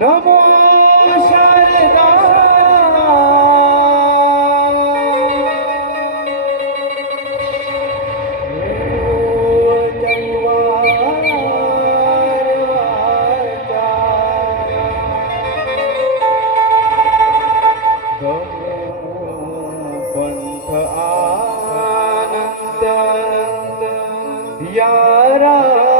नमो शारदा पंथ आनंद या राघवाचा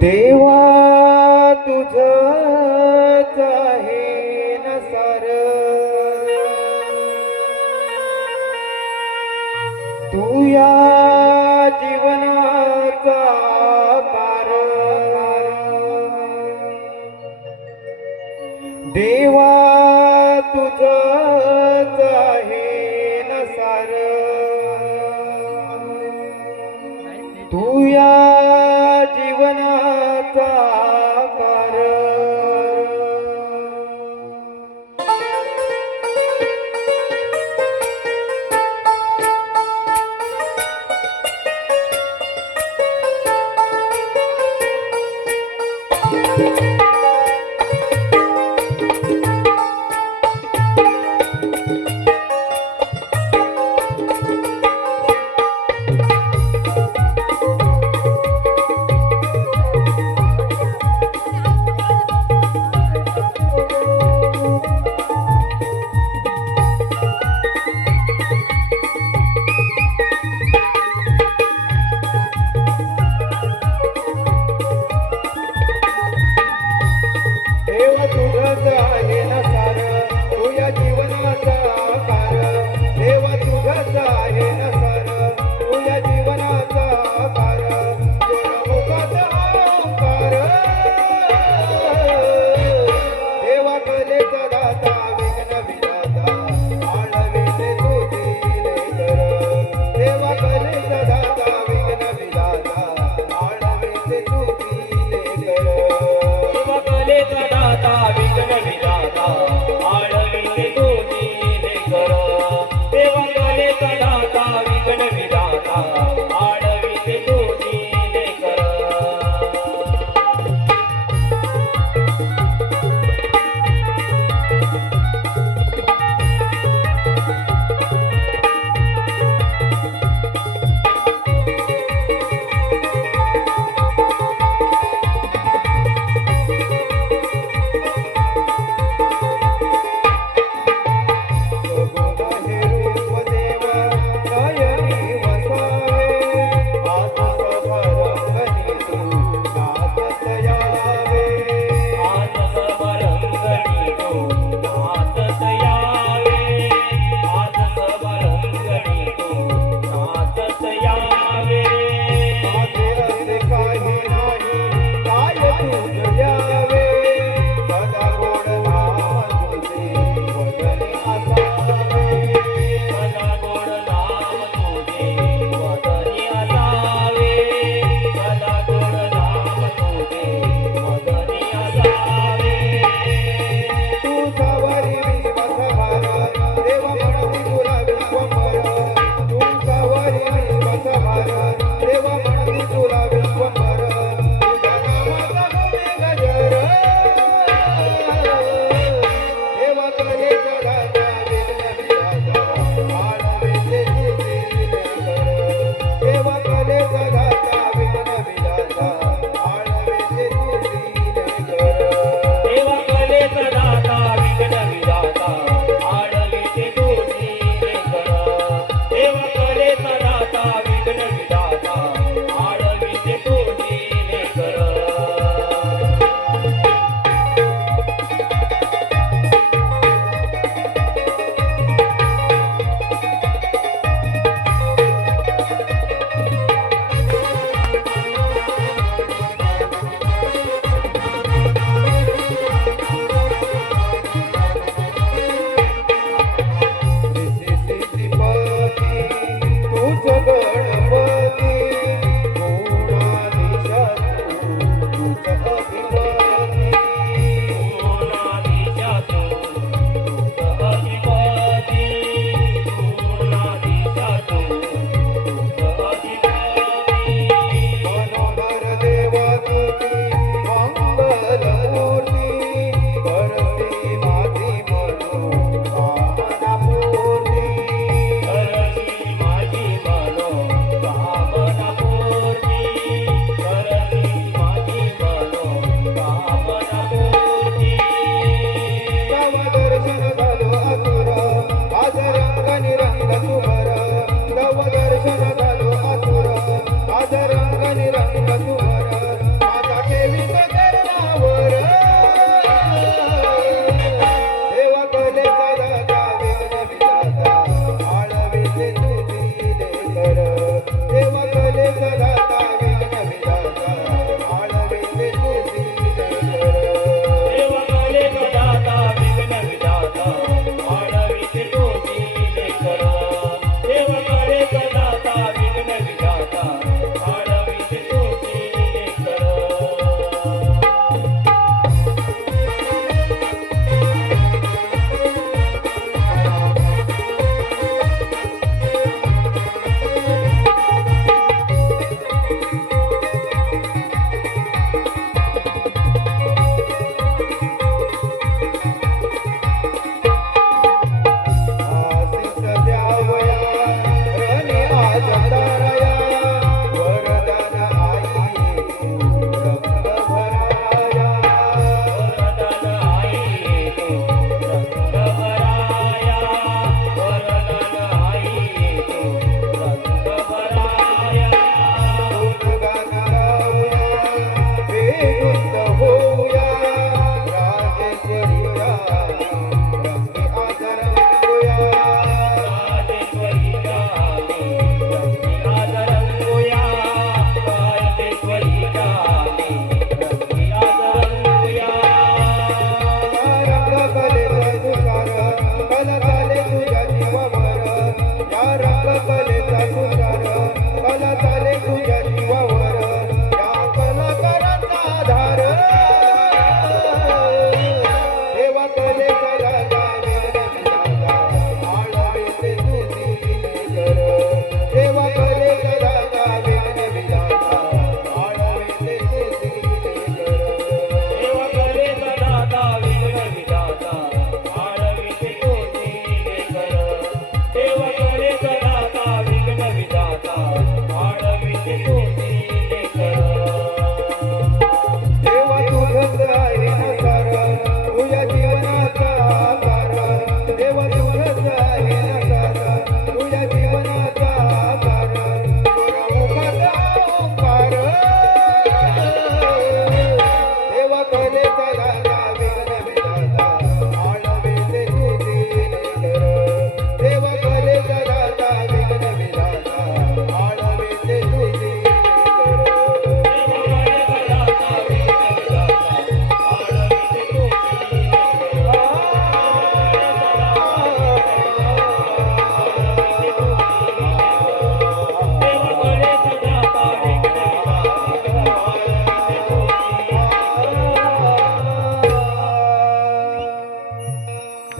देवा तुझंच आहे न सार, तू या जीवनाचा पार, देवा तुझंच आहे न सार, तू या जीवनाचा पार.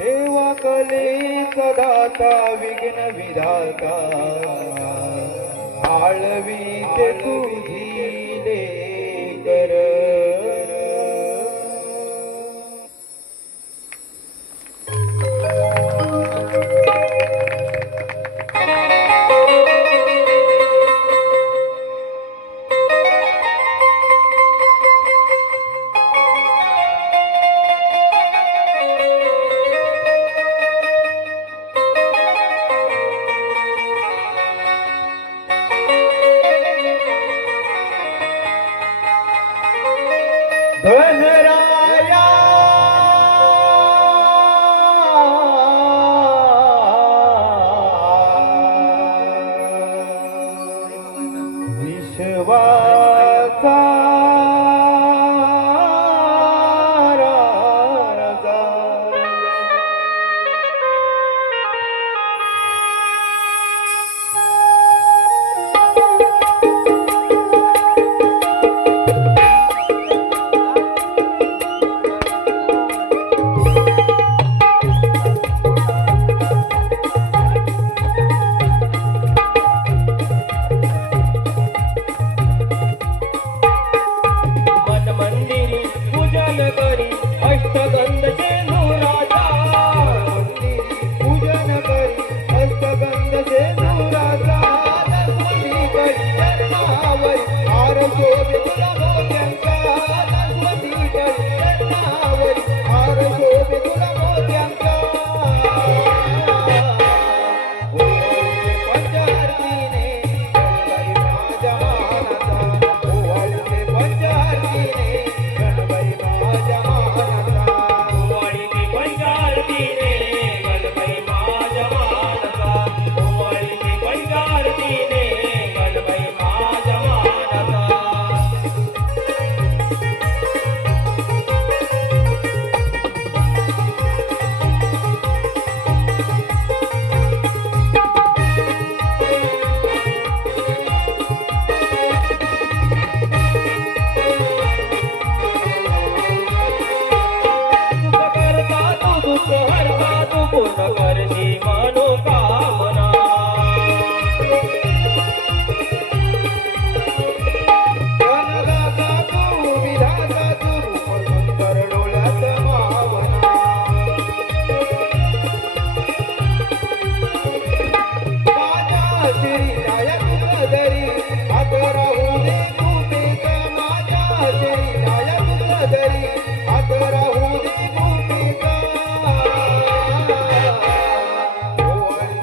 देवा कले कदाता विघ्न विधाता आळवीते तुझी लेकर. धनराया विश्वाचा राजा. अष्टगंध शेनू राजा पूजन करी हस्तगंध शेनू राजा. दसवंती करी चरणावरी हार शोभे तुला मोत्यांचा. दसवंती करी चरणावरी हार शोभे तुला मोत्यांचा. पंचारतीने गणबाई माझ्या मानाचा. ओवाळते पंचारतीने गणबाई माझ्या मानाचा. ओवाळीने पंचारतीने गणबाई माझ्या मानसा. ओवाळीने पंचारतीने गणबाई माझ्या मानसा. दुःख हरता तू पूर्ण करशी मनोकामना. जनदाता तू विधाता तू रूप सुंदर डोळ्यात मावना. माझ्या शरीराया तुझ दरी हात राहू दे भूमीत. माझ्या शरीराया तुझ दरी हात राहू दे भूमीत. ओवाळते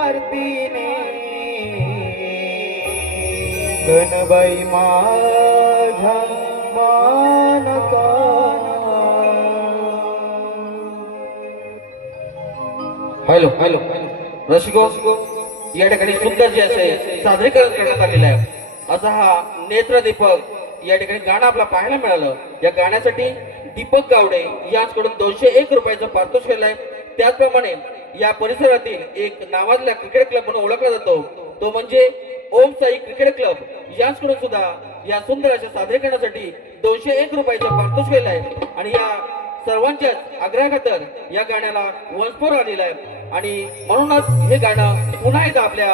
आरतीने गणबाई माझ्या मानकाना. हॅलो हॅलो रसिको, या ठिकाणी सुंदर जे असे सादरीकरण करण्यात आलेलं आहे असा हा नेत्रदीपक या ठिकाणी गाणं आपल्याला पाहायला मिळालं. या गाण्यासाठी दीपक गावडे यांच्याकडून 201 रुपयाचा पारितोषिक केलाय. त्याचप्रमाणे या परिसरातील एक नावाजलेला क्रिकेट क्लब म्हणून ओळखला जातो, तो म्हणजे ओम साई क्रिकेट क्लब. यांच्याकडून सुद्धा या सुंदर अशा सादरीकरणासाठी 201 रुपयाचा पारितोषिक केलाय. आणि या सर्वांच्याच आग्रहाखातर या गाण्याला वंशपोर आलेला आहे आणि म्हणूनच हे गाणं पुन्हा एकदा आपल्या